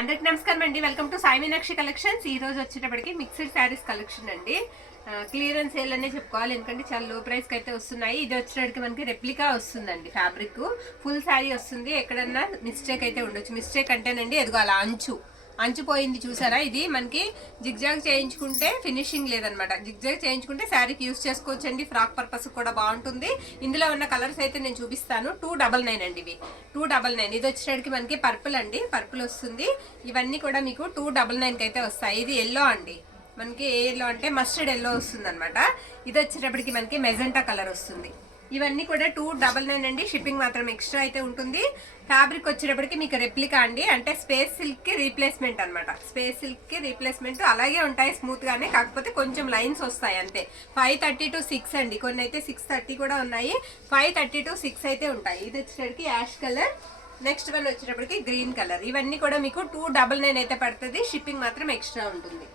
అందరికి నమస్కారం అండి. Welcome to Sai Meenakshi collections. ఈ రోజు వచ్చేటప్పటికి మిక్స్డ్ శారీస్ కలెక్షన్ అండి. క్లియరెన్స్ సేల్ అనే చెప్పుకోవాలి, ఎందుకంటే చాలా లో ప్రైస్ కి అయితే వస్తున్నాయి. ఇది వచ్చేటప్పటికి మనకి రెప్లికా వస్తుందండి. ఫ్యాబ్రిక్ ఫుల్ శారీ వస్తుంది. ఎక్కడన్నా మిస్టేక్ అయితే ఉండొచ్చు. మిస్టేక్ అంటేనండి ఎదుగు అలా అంచు పోయింది చూసారా. ఇది మనకి జిగ్జాగ్ చేయించుకుంటే ఫినిషింగ్ లేదనమాట. జిగ్జాగ్ చేయించుకుంటే శారీకి యూస్ చేసుకోవచ్చండి. ఫ్రాక్ పర్పస్ కూడా బాగుంటుంది. ఇందులో ఉన్న కలర్స్ అయితే నేను చూపిస్తాను. 299 అండి. ఇవి 299. ఇది వచ్చేసరికి మనకి పర్పుల్ అండి. పర్పుల్ వస్తుంది. ఇవన్నీ కూడా మీకు 299కి అయితే వస్తాయి. ఇది ఎల్లో అండి. మనకి ఏ ఎల్లో అంటే మస్టర్డ్ ఎల్లో వస్తుంది అనమాట. ఇది వచ్చేటప్పటికి మనకి మెజెంటా కలర్ వస్తుంది. ఇవన్నీ కూడా 299 అండి. షిప్పింగ్ మాత్రం ఎక్స్ట్రా అయితే ఉంటుంది. ఫ్యాబ్రిక్ వచ్చేటప్పటికి మీకు రెప్లికా అండి, అంటే స్పేస్ సిల్క్ కి రీప్లేస్మెంట్ అనమాట. స్పేస్ సిల్క్ కి రీప్లేస్మెంట్ అలాగే ఉంటాయి స్మూత్ గానే, కాకపోతే కొంచెం లైన్స్ వస్తాయి అంతే. 530 to 6 అండి. కొన్ని అయితే 630 కూడా ఉన్నాయి. 530 to 6 అయితే ఉంటాయి. ఇది వచ్చేటప్పటికి యాష్ కలర్. నెక్స్ట్ వన్ వచ్చేటప్పటికి గ్రీన్ కలర్. ఇవన్నీ కూడా మీకు 299 అయితే పడుతుంది. షిప్పింగ్ మాత్రం ఎక్స్ట్రా ఉంటుంది.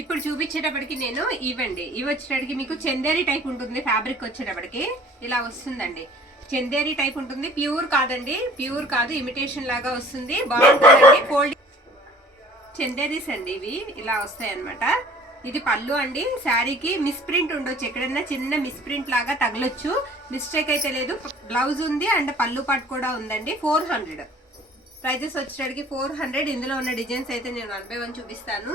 ఇప్పుడు చూపించేటప్పటికి నేను ఇవి వచ్చేటప్పటికి మీకు చందేరి టైప్ ఉంటుంది. ఫ్యాబ్రిక్ వచ్చేటప్పటికి ఇలా వస్తుందండి. చందేరి టైప్ ఉంటుంది. ప్యూర్ కాదండి, ప్యూర్ కాదు, ఇమిటేషన్ లాగా వస్తుంది. బాగుంటుందండి. ఫోల్డింగ్ చందేరీస్ అండి. ఇవి ఇలా వస్తాయి అనమాట. ఇది పళ్ళు అండి. శారీకి మిస్ ప్రింట్ ఉండొచ్చు, ఎక్కడన్నా చిన్న మిస్ ప్రింట్ లాగా తగలొచ్చు. మిస్టేక్ అయితే లేదు. బ్లౌజ్ ఉంది అండ్ పళ్ళు పాటు కూడా ఉందండి. 400 ప్రైజెస్ వచ్చేటప్పటికి 400. ఇందులో ఉన్న డిజైన్స్ అయితే నేను 1 by 1 చూపిస్తాను.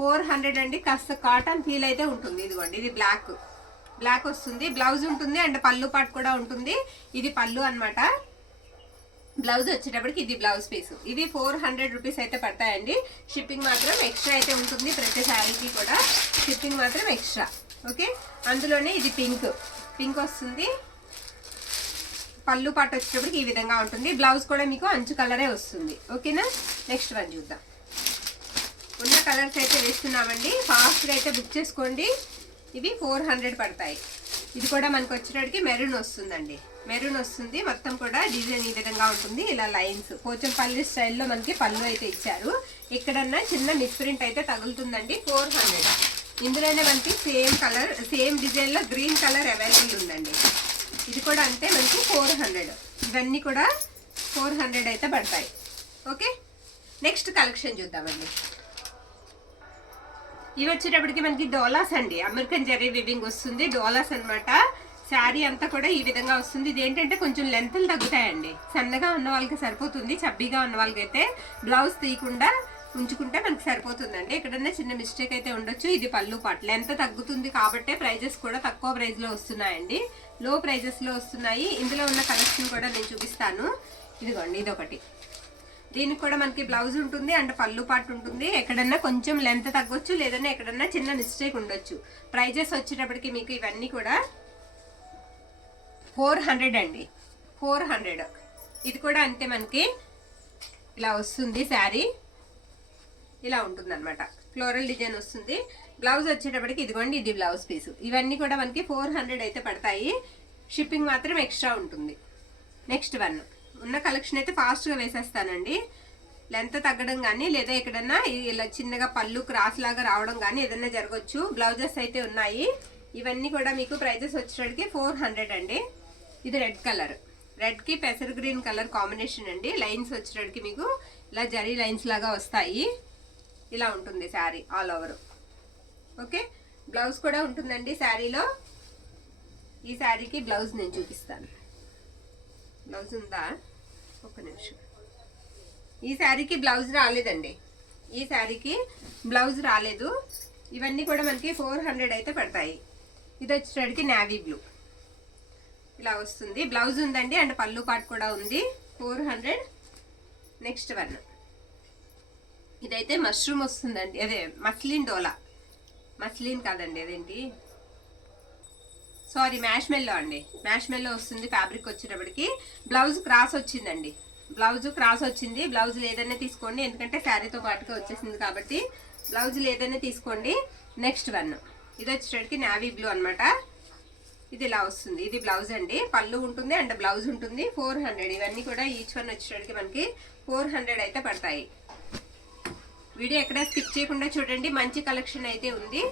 400 అండి. కాస్త కాటన్ ఫీల్ అయితే ఉంటుంది. ఇదిగోండి, ఇది బ్లాక్ వస్తుంది. బ్లౌజ్ ఉంటుంది అండ్ పళ్ళు పాటు కూడా ఉంటుంది. ఇది పళ్ళు అనమాట. బ్లౌజ్ వచ్చేటప్పటికి ఇది బ్లౌజ్ పీస్. ఇవి 400 రూపీస్ అయితే పడతాయండి. షిప్పింగ్ మాత్రం ఎక్స్ట్రా అయితే ఉంటుంది. ప్రతి శారీకి కూడా షిప్పింగ్ మాత్రం ఎక్స్ట్రా. ఓకే, అందులోనే ఇది పింక్ వస్తుంది. పళ్ళు పాటు వచ్చేటప్పటికి ఈ విధంగా ఉంటుంది. బ్లౌజ్ కూడా మీకు అంచు కలరే వస్తుంది. ఓకేనా, నెక్స్ట్ వన్ చూద్దాం. ఉన్న కలర్స్ అయితే వేస్తున్నామండి. ఫాస్ట్గా అయితే బుక్ చేసుకోండి. ఇవి 400 పడతాయి. ఇది కూడా మనకు వచ్చేటప్పటికి మెరూన్ వస్తుందండి. మెరూన్ వస్తుంది. మొత్తం కూడా డిజైన్ ఈ విధంగా ఉంటుంది. ఇలా లైన్స్ పోచంపల్లి స్టైల్లో మనకి పళ్ళు అయితే ఇచ్చారు. ఎక్కడన్నా చిన్న మిస్ప్రింట్ అయితే తగులుతుందండి. 400. ఇందులోనే మనకి సేమ్ కలర్ సేమ్ డిజైన్లో గ్రీన్ కలర్ అవైలబుల్ ఉందండి. ఇది కూడా అంతే మనకి 400. ఇవన్నీ కూడా 400 అయితే పడతాయి. ఓకే, నెక్స్ట్ కలెక్షన్ చూద్దామండి. ఇవి వచ్చేటప్పటికి మనకి డోలాస్ అండి. అమెరికన్ జెరీ వివింగ్ వస్తుంది. డోలాస్ అనమాట. శారీ అంతా కూడా ఈ విధంగా వస్తుంది. ఇది ఏంటంటే కొంచెం లెంత్లు తగ్గుతాయండి. సన్నగా ఉన్న వాళ్ళకి సరిపోతుంది. చబ్బీగా ఉన్న వాళ్ళకి అయితే బ్లౌజ్ తీయకుండా ఉంచుకుంటే మనకి సరిపోతుందండి. ఎక్కడన్నా చిన్న మిస్టేక్ అయితే ఉండొచ్చు. ఇది పళ్ళు పాటు లెంత్ తగ్గుతుంది కాబట్టి ప్రైజెస్ కూడా తక్కువ ప్రైస్ లో వస్తున్నాయండి. లో ప్రైజెస్ లో వస్తున్నాయి. ఇందులో ఉన్న కలెక్షన్ కూడా నేను చూపిస్తాను. ఇదిగోండి, ఇదొకటి. దీనికి కూడా మనకి బ్లౌజ్ ఉంటుంది అండ్ పళ్ళు పాటు ఉంటుంది. ఎక్కడన్నా కొంచెం లెంత్ తగ్గొచ్చు, లేదన్నా ఎక్కడన్నా చిన్న మిస్టేక్ ఉండొచ్చు. ప్రైజెస్ వచ్చేటప్పటికి మీకు ఇవన్నీ కూడా 400 అండి. 400. ఇది కూడా అంతే. మనకి ఇలా వస్తుంది. శారీ ఇలా ఉంటుంది అనమాట. ఫ్లోరల్ డిజైన్ వస్తుంది. బ్లౌజ్ వచ్చేటప్పటికి ఇదిగోండి, ఇది బ్లౌజ్ పీసు. ఇవన్నీ కూడా మనకి 400 అయితే పడతాయి. షిప్పింగ్ మాత్రం ఎక్స్ట్రా ఉంటుంది. Next one. ఉన్న కలెక్షన్ అయితే ఫాస్ట్గా వేసేస్తానండి. లెంత్ తగ్గడం కానీ, లేదా ఎక్కడన్నా ఇలా చిన్నగా పళ్ళు క్రాస్ లాగా రావడం కానీ ఏదన్నా జరగవచ్చు. బ్లౌజెస్ అయితే ఉన్నాయి. ఇవన్నీ కూడా మీకు ప్రైజెస్ వచ్చేటప్పటికి 400 అండి. ఇది రెడ్ కలర్. రెడ్కి పెసర్ గ్రీన్ కలర్ కాంబినేషన్ అండి. లైన్స్ వచ్చేటప్పటికి మీకు ఇలా జరీ లైన్స్ లాగా వస్తాయి. ఇలా ఉంటుంది sari all over. Okay, blouse కూడా ఉంటుందండి శారీలో. ఈ శారీకి బ్లౌజ్ నేను చూపిస్తాను. బ్లౌజ్ ఉందా? ఒక నిమిషం. ఈ శారీకి బ్లౌజ్ రాలేదండి. ఈ శారీకి బ్లౌజ్ రాలేదు. ఇవన్నీ కూడా మనకి 400 అయితే పడతాయి. ఇది వచ్చేటప్పటికి నావీ బ్లూ ఇలా వస్తుంది. బ్లౌజ్ ఉందండి అండ్ పళ్ళు పాటు కూడా ఉంది. 400. Next one. ఇదైతే మష్రూమ్ వస్తుందండి. అదే మస్లిన్ డోలా. మస్లిన్ కాదండి, అదేంటి సారీ, మ్యాష్మెల్లో అండి. మ్యాష్మెల్లో వస్తుంది. ఫ్యాబ్రిక్ వచ్చేటప్పటికి బ్లౌజ్ క్రాస్ వచ్చిందండి. బ్లౌజ్ క్రాస్ వచ్చింది. బ్లౌజ్ లేదనే తీసుకోండి, ఎందుకంటే శారీతో పాటుగా వచ్చేసింది కాబట్టి బ్లౌజ్ లేదనే తీసుకోండి. Next one. ఇది వచ్చేటప్పటికి నావీ బ్లూ అనమాట. ఇది ఇలా వస్తుంది. ఇది బ్లౌజ్ అండి. పళ్ళు ఉంటుంది అండ్ బ్లౌజ్ ఉంటుంది. 400. ఇవన్నీ కూడా ఈచ్ వన్ వచ్చేటప్పటికి మనకి 400 అయితే పడతాయి. వీడియో ఎక్కడ స్కిప్ చేయకుండా చూడండి. మంచి కలెక్షన్ అయితే ఉంది.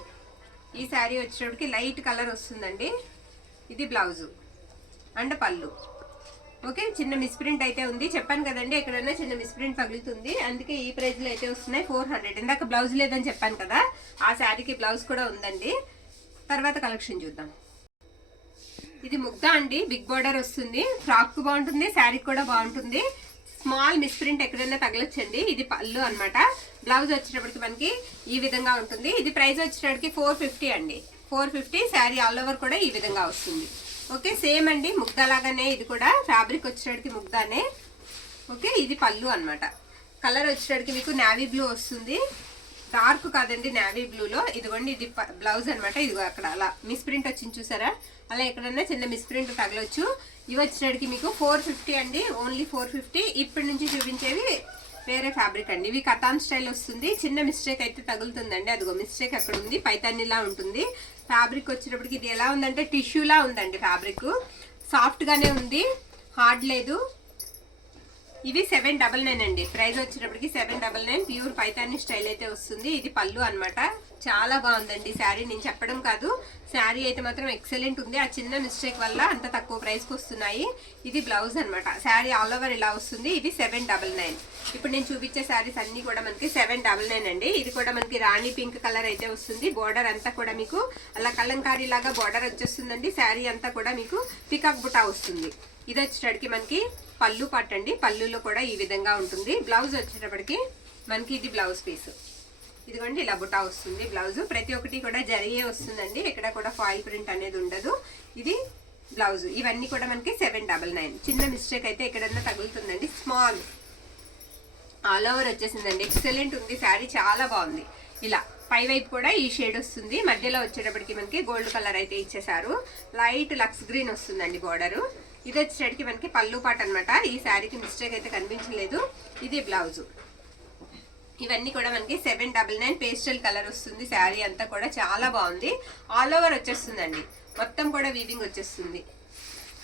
ఈ శారీ వచ్చేటప్పటికి లైట్ కలర్ వస్తుందండి. ఇది బ్లౌజు అండ్ పళ్ళు. ఓకే, చిన్న మిస్ప్రింట్ అయితే ఉంది, చెప్పాను కదండి ఎక్కడైనా చిన్న మిస్ప్రింట్ పగులుతుంది, అందుకే ఈ ప్రైస్ లో అయితే వస్తున్నాయి 400. ఇందాక బ్లౌజ్ లేదని చెప్పాను కదా, ఆ శారీకి బ్లౌజ్ కూడా ఉందండి. తర్వాత కలెక్షన్ చూద్దాం. ఇది ముగ్ధా అండి, బిగ్ బార్డర్ వస్తుంది, ఫ్రాక్ కు బాగుంటుంది, శారీకి కూడా బాగుంటుంది. స్మాల్ మిస్ప్రింట్ ఎక్కడైనా తగలొచ్చండి. ఇది పళ్ళు అన్నమాట. బ్లౌజ్ వచ్చేటప్పటికి మనకి ఈ విధంగా ఉంటుంది. ఇది ప్రైస్ వచ్చేటప్పటికి 450 అండి, 450. శారీ ఆల్ ఓవర్ కూడా ఈ విధంగా వస్తుంది. ఓకే, సేమ్ అండి, ముగ్ధ లాగానే ఇది కూడా ఫ్యాబ్రిక్ వచ్చేటప్పటికి ముగ్ధానే. ఓకే, ఇది పళ్ళు అన్నమాట. కలర్ వచ్చేటప్పటికి మీకు నావీ బ్లూ వస్తుంది, డార్క్ కాదండి నావీ బ్లూలో. ఇదిగోండి ఇది బ్లౌజ్ అనమాట. ఇదిగో అక్కడ అలా మిస్ప్రింట్ వచ్చింది చూసారా, అలా ఎక్కడన్నా చిన్న మిస్ప్రింట్ తగలొచ్చు. ఇవి వచ్చేటప్పటికి మీకు 450 అండి, ఓన్లీ 450. ఇప్పటి నుంచి చూపించేవి వేరే ఫ్యాబ్రిక్ అండి. ఇవి కతాన్ స్టైల్ వస్తుంది. చిన్న మిస్టేక్ అయితే తగులుతుందండి, అదిగో మిస్టేక్ అక్కడ ఉంది, పైతానిలా ఉంటుంది. ఫ్యాబ్రిక్ వచ్చేటప్పటికి ఇది ఎలా ఉందంటే టిష్యూలా ఉందండి, ఫ్యాబ్రిక్ సాఫ్ట్ గానే ఉంది, హార్డ్ లేదు. ఇవి 799 అండి, ప్రైస్ వచ్చేటప్పటికి 799. ప్యూర్ పైతాని స్టైల్ అయితే వస్తుంది. ఇది పళ్ళు అన్నమాట. చాలా బాగుందండి శారీ, నేను చెప్పడం కాదు, శారీ అయితే మాత్రం ఎక్సలెంట్ ఉంది. ఆ చిన్న మిస్టేక్ వల్ల అంత తక్కువ ప్రైస్కి వస్తున్నాయి. ఇది బ్లౌజ్ అన్నమాట. శారీ ఆల్ ఓవర్ ఇలా వస్తుంది. ఇది 799. ఇప్పుడు నేను చూపించే శారీస్ అన్ని కూడా మనకి 799 అండి. ఇది కూడా మనకి రాణి పింక్ కలర్ అయితే వస్తుంది. బోర్డర్ అంతా కూడా మీకు అలా కలంకారీ లాగా బోర్డర్ వచ్చేస్తుందండి. శారీ అంతా కూడా మీకు పికాక్ బుటా వస్తుంది. ఇది వచ్చేటప్పటికి మనకి పళ్ళు పార్ట్ అండి, పళ్ళులో కూడా ఈ విధంగా ఉంటుంది. బ్లౌజ్ వచ్చేటప్పటికి మనకి ఇది బ్లౌజ్ పీస్, ఇదిగోండి ఇలా బుటా వస్తుంది బ్లౌజ్. ప్రతి ఒక్కటి కూడా జరిగే వస్తుందండి, ఎక్కడ కూడా ఫాయిల్ ప్రింట్ అనేది ఉండదు. ఇది బ్లౌజ్. ఇవన్నీ కూడా మనకి 799. చిన్న మిస్టేక్ అయితే ఎక్కడన్నా తగులుతుందండి, స్మాల్. ఆల్ ఓవర్ వచ్చేసిందండి, ఎక్సలెంట్ ఉంది శారీ, చాలా బాగుంది. ఇలా పై వైపు కూడా ఈ షేడ్ వస్తుంది. మధ్యలో వచ్చేటప్పటికి మనకి గోల్డ్ కలర్ అయితే ఇచ్చేసారు. లైట్ లక్స్ గ్రీన్ వస్తుందండి బోర్డరు. ఇది వచ్చేటప్పటికి మనకి పళ్ళు పాట అనమాట. ఈ శారీకి మిస్టేక్ అయితే కనిపించలేదు. ఇది బ్లౌజ్. ఇవన్నీ కూడా మనకి 799. పేస్టల్ కలర్ వస్తుంది. శారీ అంతా కూడా చాలా బాగుంది. ఆల్ ఓవర్ వచ్చేస్తుందండి, మొత్తం కూడా వీవింగ్ వచ్చేస్తుంది.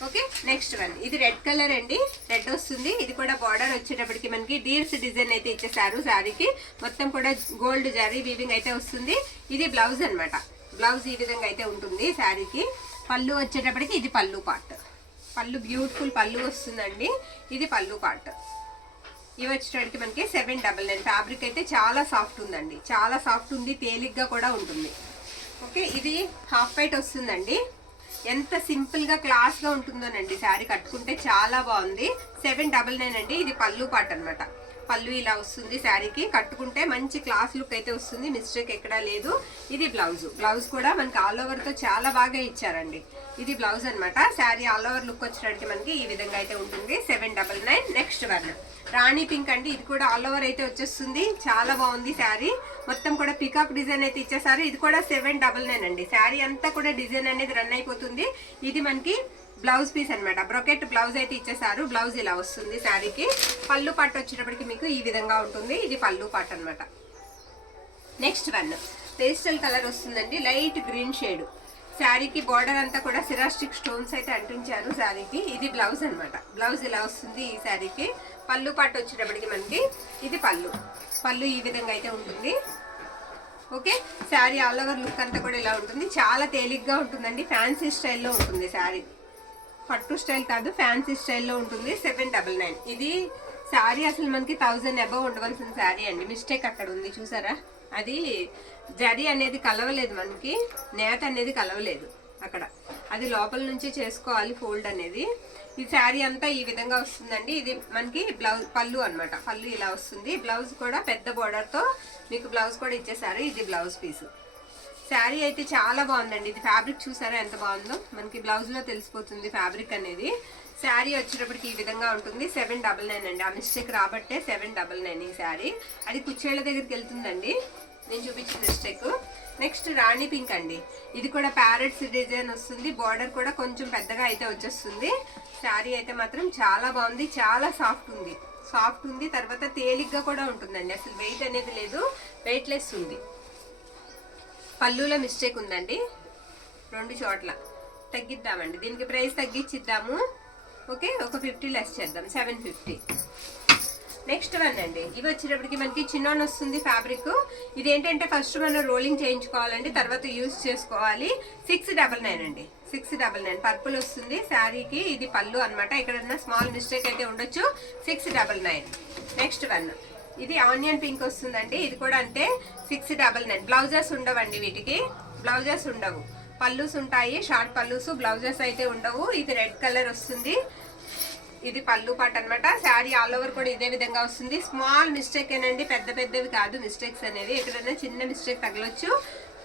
Okay, next one. ఇది రెడ్ కలర్ అండి, రెడ్ వస్తుంది. ఇది కూడా బార్డర్ వచ్చేటప్పటికి మనకి డీర్స్ డిజైన్ అయితే ఇచ్చేసారు. శారీకి మొత్తం కూడా గోల్డ్ జరీ వీవింగ్ అయితే వస్తుంది. ఇది బ్లౌజ్ అన్నమాట. బ్లౌజ్ ఈ విధంగా అయితే ఉంటుంది శారీకి. పళ్ళు వచ్చేటప్పటికి ఇది పళ్ళు పార్ట్. పళ్ళు బ్యూటిఫుల్ పళ్ళు వస్తుందండి. ఇది పళ్ళు పార్ట్. ఇవి వచ్చేటప్పటికి మనకి 799. ఫ్యాబ్రిక్ అయితే చాలా సాఫ్ట్ ఉందండి, చాలా సాఫ్ట్ ఉంది, తేలిగ్గా కూడా ఉంటుంది. ఓకే, ఇది హాఫ్ వైట్ వస్తుందండి. ఎంత సింపుల్ గా క్లాస్ గా ఉంటుందోనండి, శారీ కట్టుకుంటే చాలా బాగుంది. 799 అండి. ఇది పళ్ళు పార్ట్ అన్నమాట. పళ్ళు ఇలా వస్తుంది శారీకి, కట్టుకుంటే మంచి క్లాస్ లుక్ అయితే వస్తుంది, మిస్టేక్ ఎక్కడా లేదు. ఇది బ్లౌజ్. బ్లౌజ్ కూడా మనకి ఆల్ ఓవర్ తో చాలా బాగా ఇచ్చారండి. ఇది బ్లౌజ్ అన్నమాట. శారీ ఆల్ ఓవర్ లుక్ వచ్చేటప్పటికి మనకి ఈ విధంగా అయితే ఉంటుంది. 799. నెక్స్ట్ వన్ రాణి పింక్ అండి. ఇది కూడా ఆల్ ఓవర్ అయితే వచ్చేస్తుంది, చాలా బాగుంది శారీ. మొత్తం కూడా పికాక్ డిజైన్ అయితే ఇచ్చేసారు. ఇది కూడా 799 అండి. శారీ అంతా కూడా డిజైన్ అనేది రన్ అయిపోతుంది. ఇది మనకి బ్లౌజ్ పీస్ అన్నమాట. బ్రొకెట్ బ్లౌజ్ అయితే ఇచ్చేసారు. బ్లౌజ్ ఇలా వస్తుంది శారీకి. పళ్ళు పాటు వచ్చేటప్పటికి మీకు ఈ విధంగా ఉంటుంది. ఇది పళ్ళు పాటు అన్నమాట. నెక్స్ట్ వన్ పేస్టల్ కలర్ వస్తుందండి, లైట్ గ్రీన్ షేడ్. శారీకి బార్డర్ అంతా కూడా సిరాస్టిక్ స్టోన్స్ అయితే అంటించారు శారీకి. ఇది బ్లౌజ్ అన్నమాట. బ్లౌజ్ ఇలా వస్తుంది ఈ శారీకి. పళ్ళు పాటు వచ్చేటప్పటికి మనకి ఇది పళ్ళు. పళ్ళు ఈ విధంగా అయితే ఉంటుంది. Okay, sari all over look అంతా కూడా ఇలా ఉంటుంది. చాలా తేలిగ్గా ఉంటుందండి, ఫ్యాన్సీ స్టైల్లో ఉంటుంది శారీ. పట్టు స్టైల్ కాదు, ఫ్యాన్సీ స్టైల్లో ఉంటుంది. 799. ఇది శారీ అసలు మనకి 1000 అబవ్ ఉండవలసిన శారీ అండి. మిస్టేక్ అక్కడ ఉంది చూసారా, అది జరీ అనేది కలవలేదు, మనకి నేత అనేది కలవలేదు అక్కడ, అది లోపల నుంచి చేసుకోవాలి ఫోల్డ్ అనేది. ఈ శారీ అంతా ఈ విధంగా వస్తుందండి. ఇది మనకి బ్లౌజ్ పళ్ళు అన్నమాట. పళ్ళు ఇలా వస్తుంది. బ్లౌజ్ కూడా పెద్ద బోర్డర్తో మీకు బ్లౌజ్ కూడా ఇచ్చేసారు. ఇది బ్లౌజ్ పీస్. శారీ అయితే చాలా బాగుందండి. ఇది ఫ్యాబ్రిక్ చూసారా ఎంత బాగుందో, మనకి బ్లౌజ్లో తెలిసిపోతుంది ఫ్యాబ్రిక్ అనేది. శారీ వచ్చేటప్పటికి ఈ విధంగా ఉంటుంది. 799 అండి. ఆ మిస్టేక్ రాబట్టే 799 ఈ శారీ. అది కుచ్చేళ్ళ దగ్గరికి వెళ్తుందండి, నేను చూపించిన మిస్టేక్. నెక్స్ట్ రాణి పింక్ అండి. ఇది కూడా ప్యారెట్స్ డిజైన్ వస్తుంది. బార్డర్ కూడా కొంచెం పెద్దగా అయితే వచ్చేస్తుంది. శారీ అయితే మాత్రం చాలా బాగుంది, చాలా సాఫ్ట్ ఉంది. సాఫ్ట్ ఉంది, తర్వాత తేలిగ్గా కూడా ఉంటుందండి. అసలు వెయిట్ అనేది లేదు, వెయిట్లెస్ ఉంది. పళ్ళులో మిస్టేక్ ఉందండి 2 చోట్ల. తగ్గిద్దామండి, దీనికి ప్రైస్ తగ్గించిద్దాము. ఓకే, ఒక 50 లెస్ చేద్దాం, 750. నెక్స్ట్ వన్ అండి. ఇవి వచ్చేటప్పటికి మనకి చిన్నోన్ వస్తుంది ఫ్యాబ్రిక్. ఇది ఏంటంటే ఫస్ట్ మనం రోలింగ్ చేయించుకోవాలండి, తర్వాత యూజ్ చేసుకోవాలి. 699 అండి. 699 పర్పుల్ వస్తుంది శారీకి. ఇది పళ్ళు అనమాట. ఎక్కడన్నా స్మాల్ మిస్టేక్ అయితే ఉండొచ్చు. 699. నెక్స్ట్ వన్ ఇది ఆనియన్ పింక్ వస్తుందండి. ఇది కూడా అంతే 699. బ్లౌజెస్ ఉండవండి వీటికి, బ్లౌజెస్ ఉండవు. పళ్ళుస్ ఉంటాయి, షార్ట్ పళ్ళుస్, బ్లౌజెస్ అయితే ఉండవు. ఇది రెడ్ కలర్ వస్తుంది. ఇది పళ్ళు పాట అనమాట. శారీ ఆల్ ఓవర్ కూడా ఇదే విధంగా వస్తుంది. స్మాల్ మిస్టేక్ ఏనండి, పెద్ద పెద్దవి కాదు మిస్టేక్స్ అనేది. ఎక్కడైనా చిన్న మిస్టేక్ తగలొచ్చు.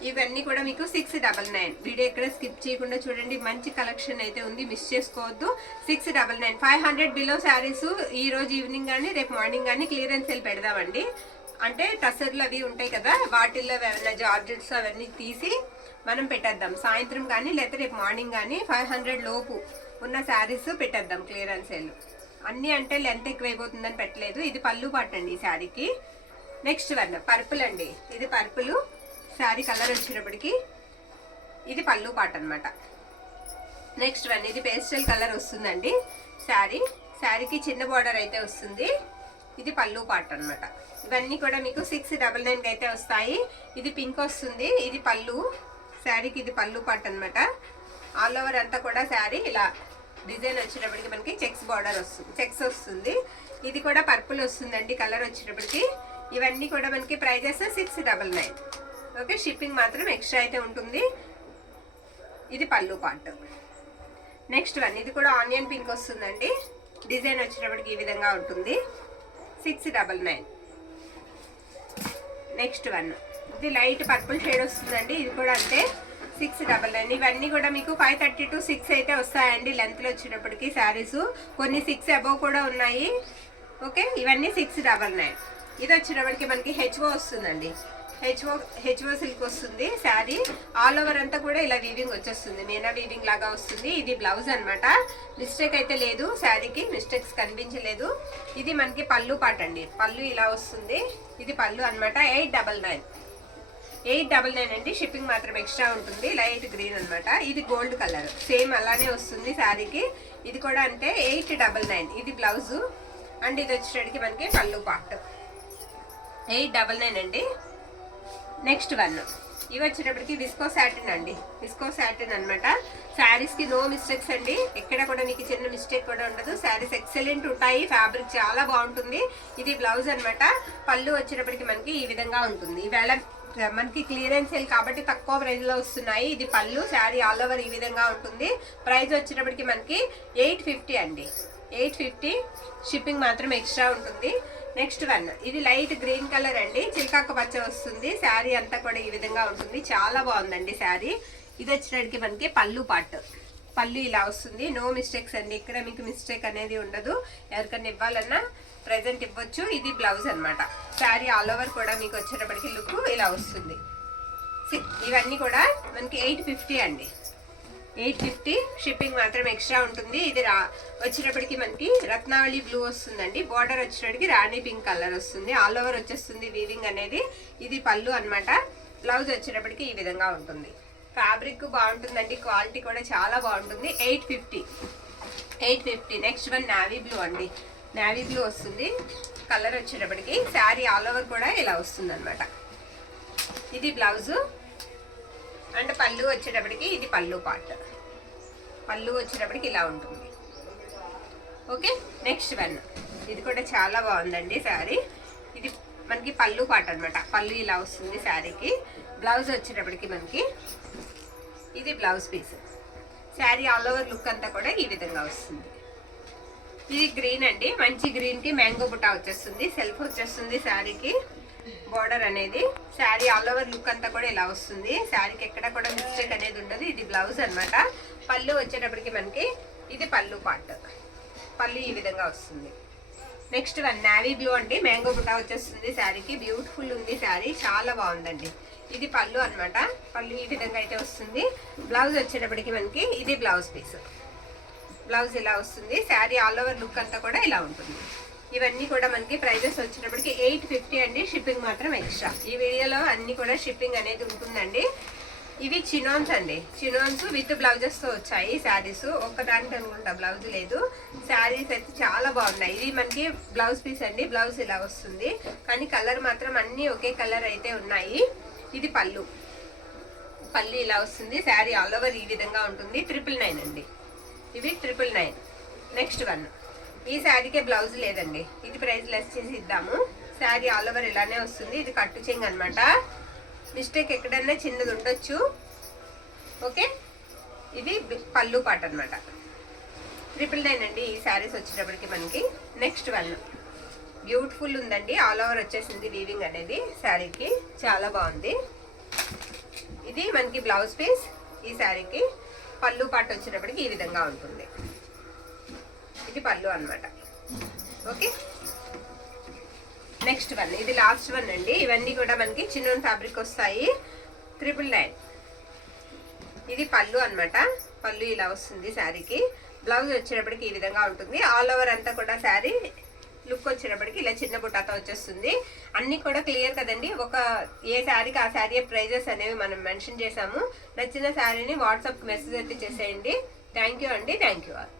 ఇవన్నీ కూడా మీకు 699. వీడియో ఎక్కడ స్కిప్ చేయకుండా చూడండి. మంచి కలెక్షన్ అయితే ఉంది, మిస్ చేసుకోవద్దు. 699. 500 బిలో శారీస్ ఈ రోజు ఈవినింగ్ కానీ రేపు మార్నింగ్ కానీ క్లియరెన్స్ సేల్ పెడదామండి. అంటే టసర్లు అవి ఉంటాయి కదా, వాటిల్లో ఏమైనా జార్జెట్స్ అవన్నీ తీసి మనం పెట్టేద్దాం సాయంత్రం కానీ లేదా రేపు మార్నింగ్ కానీ. 500 లోపు ఉన్న శారీస్ పెట్టేద్దాం క్లియరెన్స్ సేల్. అన్నీ అంటే లెంత్ ఎక్కువైపోతుందని పెట్టలేదు. ఇది పళ్ళు పాట అండి ఈ శారీకి. నెక్స్ట్ వన్ పర్పుల్ అండి. ఇది పర్పుల్ శారీ కలర్ వచ్చేటప్పటికి ఇది పళ్ళు పాట అనమాట. నెక్స్ట్ వన్ ఇది పేస్టల్ కలర్ వస్తుందండి శారీకి చిన్న బార్డర్ అయితే వస్తుంది. ఇది పళ్ళు పాట అనమాట. ఇవన్నీ కూడా మీకు 699 అయితే వస్తాయి. ఇది పింక్ వస్తుంది. ఇది పళ్ళు శారీకి, ఇది పళ్ళు పాట అనమాట. ఆల్ ఓవర్ అంతా కూడా శారీ ఇలా డిజైన్ వచ్చేటప్పటికి మనకి చెక్స్ బార్డర్ వస్తుంది, చెక్స్ వస్తుంది. ఇది కూడా పర్పుల్ వస్తుందండి కలర్ వచ్చేటప్పటికి. ఇవన్నీ కూడా మనకి ప్రైజెస్ 699. ఓకే, షిప్పింగ్ మాత్రం ఎక్స్ట్రా అయితే ఉంటుంది. ఇది పళ్ళు పార్ట్. నెక్స్ట్ వన్ ఇది కూడా ఆనియన్ పింక్ వస్తుందండి. డిజైన్ వచ్చేటప్పటికి ఈ విధంగా ఉంటుంది. 699. నెక్స్ట్ వన్ ఇది లైట్ పర్పుల్ షేడ్ వస్తుందండి. ఇది కూడా అంతే 699. ఇవన్నీ కూడా మీకు 530 to 6 అయితే వస్తాయండి లెంత్లో వచ్చేటప్పటికి శారీస్. కొన్ని 6 అబోవ్ కూడా ఉన్నాయి. ఓకే, ఇవన్నీ 699. ఇది వచ్చేటప్పటికి మనకి హెచ్ఓ వస్తుందండి. హెచ్ఓ సిల్క్ వస్తుంది శారీ. ఆల్ ఓవర్ అంతా కూడా ఇలా వీవింగ్ వచ్చేస్తుంది, మీనా వీవింగ్ లాగా వస్తుంది. ఇది బ్లౌజ్ అనమాట. మిస్టేక్ అయితే లేదు శారీకి, మిస్టేక్స్ కనిపించలేదు. ఇది మనకి పళ్ళు పాట అండి. పళ్ళు ఇలా వస్తుంది. ఇది పళ్ళు అనమాట. 899 అండి. షిప్పింగ్ మాత్రం ఎక్స్ట్రా ఉంటుంది. లైట్ గ్రీన్ అనమాట. ఇది గోల్డ్ కలర్ సేమ్ అలానే వస్తుంది శారీకి. ఇది కూడా అంటే 899. ఇది బ్లౌజు అండ్ ఇది వచ్చేటప్పటికి మనకి పళ్ళు పాట. 899 అండి. నెక్స్ట్ వన్ ఇవి వచ్చేటప్పటికి విస్కో సాటిన్ అండి. విస్కో సాటిన్ అనమాట. శారీస్కి నో మిస్టేక్స్ అండి. ఎక్కడ కూడా మీకు చిన్న మిస్టేక్ కూడా ఉండదు. శారీస్ ఎక్సలెంట్ ఉంటాయి. ఫ్యాబ్రిక్ చాలా బాగుంటుంది. ఇది బ్లౌజ్ అనమాట. పళ్ళు వచ్చేటప్పటికి మనకి ఈ విధంగా ఉంటుంది. ఈవేళ మనకి క్లియరెన్స్ సేల్ కాబట్టి తక్కువ ప్రైస్లో వస్తున్నాయి. ఇది పళ్ళు. శారీ ఆల్ ఓవర్ ఈ విధంగా ఉంటుంది. ప్రైస్ వచ్చేటప్పటికి మనకి 850 అండి. 850. షిప్పింగ్ మాత్రం ఎక్స్ట్రా ఉంటుంది. నెక్స్ట్ వన్ ఇది లైట్ గ్రీన్ కలర్ అండి. చిల్కాకు పచ్చ వస్తుంది. శారీ అంతా కూడా ఈ విధంగా ఉంటుంది. చాలా బాగుందండి శారీ. ఇది వచ్చేటప్పటికి మనకి పళ్ళు పార్ట్. పళ్ళు ఇలా వస్తుంది. నో మిస్టేక్స్ అండి. ఇక్కడ మీకు మిస్టేక్ అనేది ఉండదు. ఎవరికన్నా ఇవ్వాలన్నా ప్రెజెంట్ ఇవ్వచ్చు. ఇది బ్లౌజ్ అనమాట. శారీ ఆల్ ఓవర్ కూడా మీకు వచ్చేటప్పటికి లుక్ ఇలా వస్తుంది. ఇవన్నీ కూడా మనకి 850 అండి. 850. షిప్పింగ్ మాత్రం ఎక్స్ట్రా ఉంటుంది. ఇది వచ్చేటప్పటికి మనకి రత్నావళి బ్లూ వస్తుందండి. బార్డర్ వచ్చేటప్పటికి రాణి పింక్ కలర్ వస్తుంది. ఆల్ ఓవర్ వచ్చేస్తుంది వీవింగ్ అనేది. ఇది పళ్ళు అనమాట. బ్లౌజ్ వచ్చేటప్పటికి ఈ విధంగా ఉంటుంది. ఫ్యాబ్రిక్ బాగుంటుందండి. క్వాలిటీ కూడా చాలా బాగుంటుంది. 850. నెక్స్ట్ వన్ నావీ బ్లూ అండి. నావీ బ్లూ వస్తుంది కలర్ వచ్చేటప్పటికి. శారీ ఆల్ ఓవర్ కూడా ఇలా వస్తుంది అనమాట. ఇది బ్లౌజు అండ్ పళ్ళు వచ్చేటప్పటికి ఇది పళ్ళు పార్ట్. పళ్ళు వచ్చేటప్పటికి ఇలా ఉంటుంది. ఓకే, నెక్స్ట్ వన్ ఇది కూడా చాలా బాగుందండి శారీ. ఇది మనకి పళ్ళు పార్ట్ అనమాట. పళ్ళు ఇలా వస్తుంది శారీకి. బ్లౌజ్ వచ్చేటప్పటికి మనకి ఇది blouse piece. Sari all over look అంతా కూడా ఈ విధంగా వస్తుంది. ఇది గ్రీన్ అండి. మంచి గ్రీన్కి మ్యాంగో బుటా వచ్చేస్తుంది. సెల్ఫ్ వచ్చేస్తుంది శారీకి. బార్డర్ అనేది శారీ ఆల్ ఓవర్ లుక్ అంతా కూడా ఇలా వస్తుంది. శారీకి ఎక్కడ కూడా మిస్టేక్ అనేది ఉండదు. ఇది బ్లౌజ్ అనమాట. పళ్ళు వచ్చేటప్పటికి మనకి ఇది పళ్ళు పార్ట్. పళ్ళు ఈ విధంగా వస్తుంది. నెక్స్ట్ వన్ నావీ బ్లూ అండి. మ్యాంగో బుటా వచ్చేస్తుంది శారీకి. బ్యూటిఫుల్ ఉంది శారీ. చాలా బాగుందండి. ఇది పళ్ళు అనమాట. పళ్ళు ఈ విధంగా అయితే వస్తుంది. బ్లౌజ్ వచ్చేటప్పటికి మనకి ఇది బ్లౌజ్ పీస్. బ్లౌజ్ ఇలా వస్తుంది. శారీ ఆల్ ఓవర్ లుక్ అంతా కూడా ఇలా ఉంటుంది. ఇవన్నీ కూడా మనకి ప్రైజెస్ వచ్చేటప్పటికి 850 అండి. షిప్పింగ్ మాత్రం ఎక్స్ట్రా. ఈ వీడియోలో అన్ని కూడా షిప్పింగ్ అనేది ఉంటుందండి. ఇవి చినోన్స్ అండి. చినోన్స్ విత్ బ్లౌజెస్తో వచ్చాయి శారీస్. ఒక్కదానికి అనుకుంటా బ్లౌజ్ లేదు. శారీస్ అయితే చాలా బాగున్నాయి. ఇది మనకి బ్లౌజ్ పీస్ అండి. బ్లౌజ్ ఇలా వస్తుంది కానీ కలర్ మాత్రం అన్నీ ఒకే కలర్ అయితే ఉన్నాయి. ఇది పళ్ళు. పల్లి ఇలా వస్తుంది. శారీ ఆల్ ఓవర్ ఈ విధంగా ఉంటుంది. 999 అండి. ఇవి 999. Next one. ఈ శారీకే బ్లౌజ్ లేదండి, ఇది ప్రైస్ లెస్ చేసి ఇద్దాము. శారీ ఆల్ ఓవర్ ఇలానే వస్తుంది. ఇది కట్టు చెంగు అనమాట. మిస్టేక్ ఎక్కడన్నా చిన్నది ఉండొచ్చు. ఓకే, ఇది పళ్ళు పాట అనమాట. 999 అండి ఈ శారీస్ వచ్చేటప్పటికి మనకి. నెక్స్ట్ వన్ బ్యూటిఫుల్ ఉందండి. ఆల్ ఓవర్ వచ్చేసింది వీవింగ్ అనేది శారీకి, చాలా బాగుంది. ఇది మనకి బ్లౌజ్ పీస్. ఈ శారీకి పళ్ళు పాట వచ్చేటప్పటికి ఈ విధంగా ఉంటుంది. ఇది పళ్ళు అనమాట. Okay, next one. ఇది లాస్ట్ వన్ అండి. ఇవన్నీ కూడా మనకి చిన్నోన్ ఫ్యాబ్రిక్ వస్తాయి. 999. ఇది పళ్ళు అనమాట. పళ్ళు ఇలా వస్తుంది శారీకి. బ్లౌజ్ వచ్చేటప్పటికి ఈ విధంగా ఉంటుంది. ఆల్ ఓవర్ అంతా కూడా శారీ లుక్ వచ్చేటప్పటికి ఇలా చిన్న బుట్టాతో వచ్చేస్తుంది. అన్ని కూడా క్లియర్ కదండి. ఏ శారీకి ఆ శారీ ప్రైజెస్ అనేవి మనం మెన్షన్ చేసాము. నచ్చిన శారీని వాట్సాప్ మెసేజ్ అయితే చేసేయండి. థ్యాంక్ యూ అండి. Thank you all.